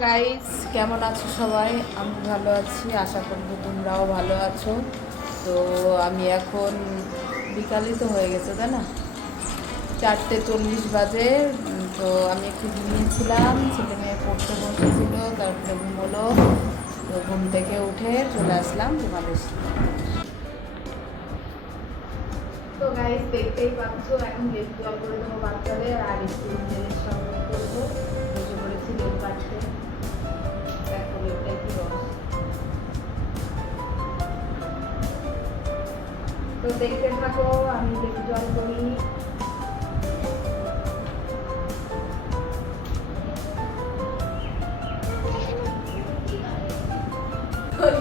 Guys, কেমন আছো সবাই? আমি ভালো আছি, আশা করি তোমরাও ভালো আছো। তো আমি এখন বিকালই তো হয়ে গেছে, তাই না? 4:40 বাজে। তো আমি একটু ঘুমিয়েছিলাম, ছেলে মেয়ে পড়তে বসেছিল, তারপরে ঘুমোলো। তো ঘুম থেকে উঠে চলে আসলাম তোমাদের সাথে। তো গাইস, দেখতেই পাচ্ছ এখন লেবু জল করে দেবো বাচ্চাদের, আর একটু লেবুর সঙ্গে করবো। বসে পড়েছি লেবু কাটতে। দেখো লেবুটা কি রস। তো দেখতে থাকো, আমি লেবু জল করি।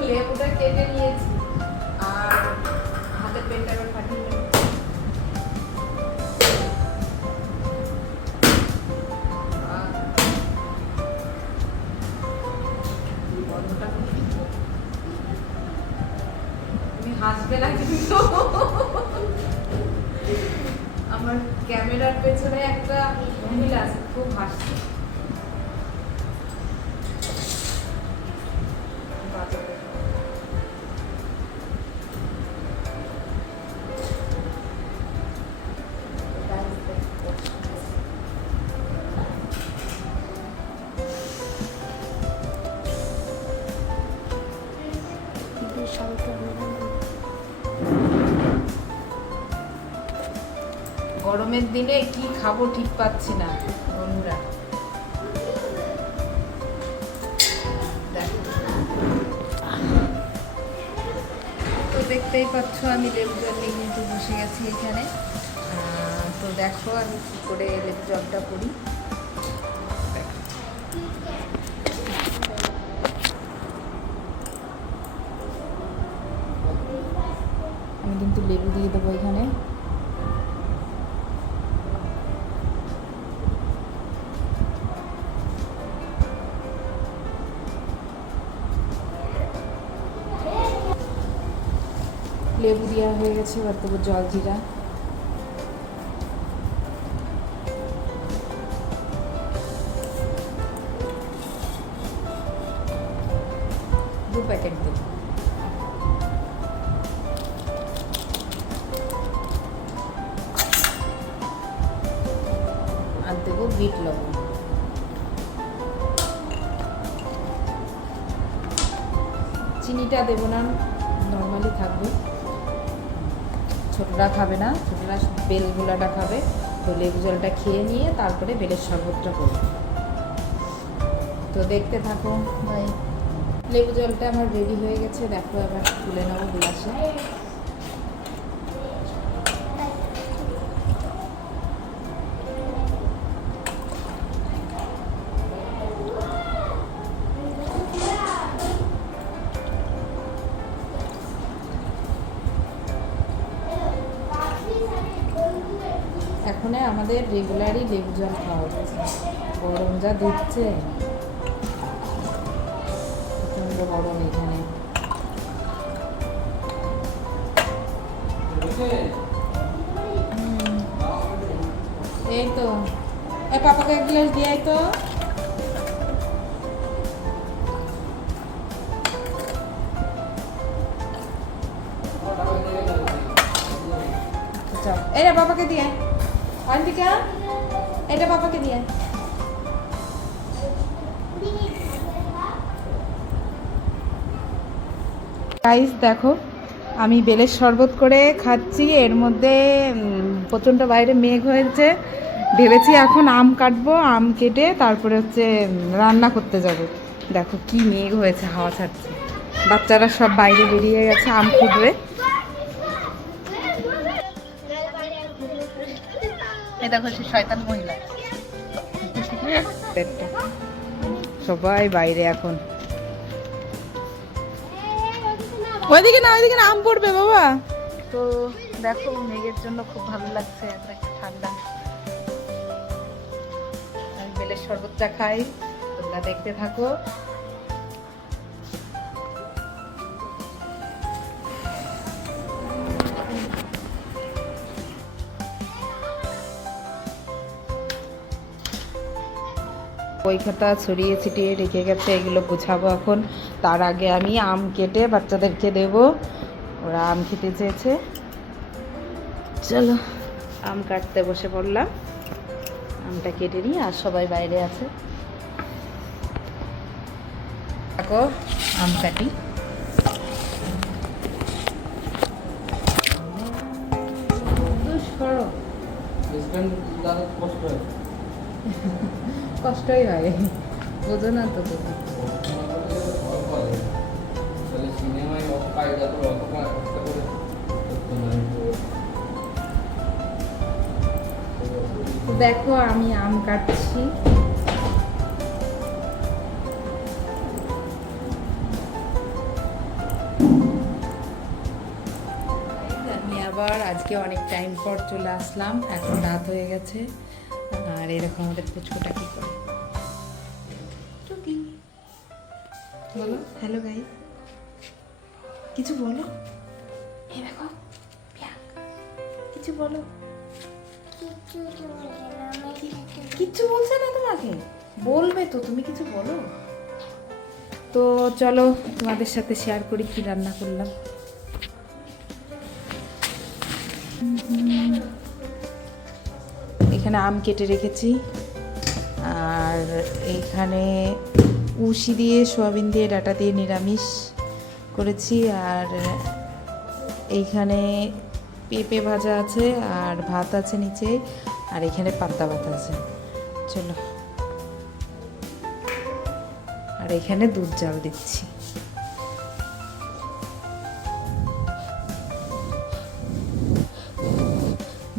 লেবুটা কেটে নিয়েছি, আর হাতের পেনটা এবার ফাটিয়ে নেব। তুমি হাসবে না কিন্তু, আমার ক্যামেরার পেছনে একটা মহিলা আছে, খুব হাসছে। গরমের দিনে কি খাবো ঠিক পাচ্ছি না বন্ধুরা। তো দেখতেই পাচ্ছ আমি লেবু জল নিয়ে কিন্তু বসে গেছি এখানে। তো দেখো আমি কী করে লেবু জলটা করি। আমি কিন্তু লেবু দিয়ে দেবো এখানে। লেবু দেওয়া হয়ে গেছে, এবার দেবো জল জিরা। দু প্যাকেট দেবো। আর দেবো বিট লবণ। চিনিটা দেবো না, নর্মালি থাকবে। ছোটরা খাবে না, ছোটরা বেলগুলাটা খাবে। তো লেবু জলটা খেয়ে নিয়ে তারপরে বেলের শরবতটা করবো। তো দেখতে থাকো ভাই। লেবু জলটা আমার রেডি হয়ে গেছে, দেখো এবার তুলে নেবো গ্লাসে। এখন আমাদের রেগুলারই লেবু জল খাওয়া হচ্ছে, গরম যা দিচ্ছে, প্রচণ্ড গরম এখানে। এই তো পাপাকে এক গ্লাস দিয়ে তো। এটা বাবাকে দিয়ে অন্তিকা, এটা বাবাকে দিয়ে। গাইস দেখো, আমি বেলের শরবত করে খাচ্ছি। এর মধ্যে প্রচণ্ড বাইরে মেঘ হয়েছে, ভেবেছি এখন আম কাটবো, আম কেটে তারপরে হচ্ছে রান্না করতে যাব। দেখো কি মেঘ হয়েছে, হাওয়া ছাড়ছে, বাচ্চারা সব বাইরে বেরিয়ে গেছে আম খুঁজবে। এই দেখো সে শয়তান মহিলা, সবাই বাইরে এখন। ওইদিকে না, ওইদিকে না, আম পড়বে বাবা। তো দেখো মেঘের জন্য খুব ভালো লাগছে, এত একটা ঠান্ডা। আমি বেলের শরবতটা খাই, তোমরা দেখতে থাকো। বই খাতা ছড়িয়ে ছিটিয়ে রেখে গেছে, এগুলো গুছাবো এখন। তার আগে আমি আম কেটে বাচ্চাদেরকে দেব, ওরা আম খেতে চেয়েছে। চলো আম কাটতে বসে পড়লাম, আমটা কেটে নিই। আর সবাই বাইরে আছে, দেখো আম কাটি। কষ্টই হয়, বোঝো না তো তুমি। দেখো আমি আম কাটছি। আমি আবার আজকে অনেক টাইম পর চলে আসলাম, এখন রাত হয়ে গেছে। আর এরকম আমাদের পুচকুটা কি করে, বলো হ্যালো গাইস, কিছু বলো। এই দেখো কিছু বলো। কিচ্ছু বলছে না তোমাকে, বলবে তো, তুমি কিছু বলো। তো চলো তোমাদের সাথে শেয়ার করি কি রান্না করলাম। এখানে আম কেটে রেখেছি, আর এইখানে উশি দিয়ে সোয়াবিন দিয়ে ডাটা দিয়ে নিরামিষ করেছি, আর এইখানে পেঁপে ভাজা আছে, আর ভাত আছে নিচে, আর এখানে পান্তা ভাত আছে। চলো, আর এখানে দুধ জাল দিচ্ছি।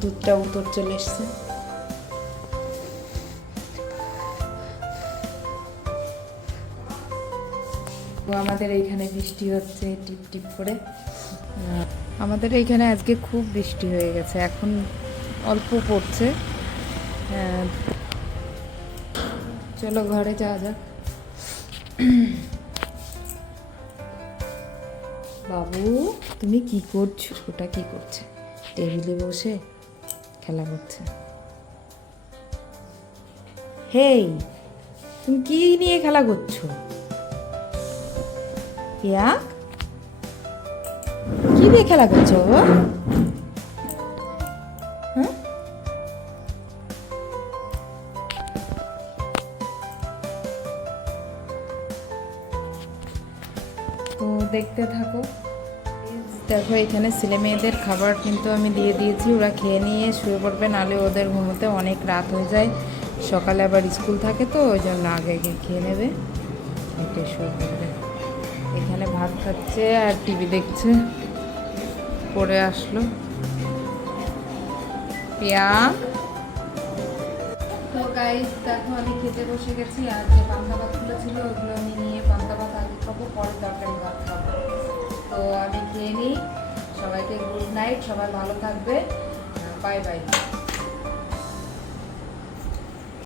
দুধটা উতর চলে এসছে। আমাদের এইখানে বৃষ্টি হচ্ছে টিপ টিপ করে। আমাদের এইখানে আজকে খুব বৃষ্টি হয়ে গেছে, এখন অল্প পড়ছে। চলো ঘরে যাওয়া যাক। বাবু তুমি কি করছো? ওটা কি করছে? টেবিলে বসে খেলা করছে। হেই, তুমি কি নিয়ে খেলা করছো? ইয়া, কি দিয়ে খেলা করছো? হ্যাঁ, তো দেখতে থাকো। দেখো এখানে ছেলে মেয়েদের খাবার কিন্তু আমি দিয়ে দিয়েছি, ওরা খেয়ে নিয়ে শুয়ে পড়বে, নাহলে ওদের ঘুমোতে অনেক রাত হয়ে যায়। সকালে আবার স্কুল থাকে, তো ওই জন্য আগে আগে খেয়ে নেবে, এটাই শুয়ে পড়বে। এখানে ভাত খাচ্ছে আর টিভি দেখছে, পড়ে আসলো পিয়া। তো গাইস দেখো আমি খেতে বসে গেছি, আর যে পান্তা ভাতগুলো ছিল ওগুলো আমি নিয়ে পান্তা ভাত আগে খাবো, পরে তরকারি ভাত খাবো। তো আমি খেয়ে নিই। সবাইকে গুড নাইট, সবাই ভালো থাকবে, বাই বাই।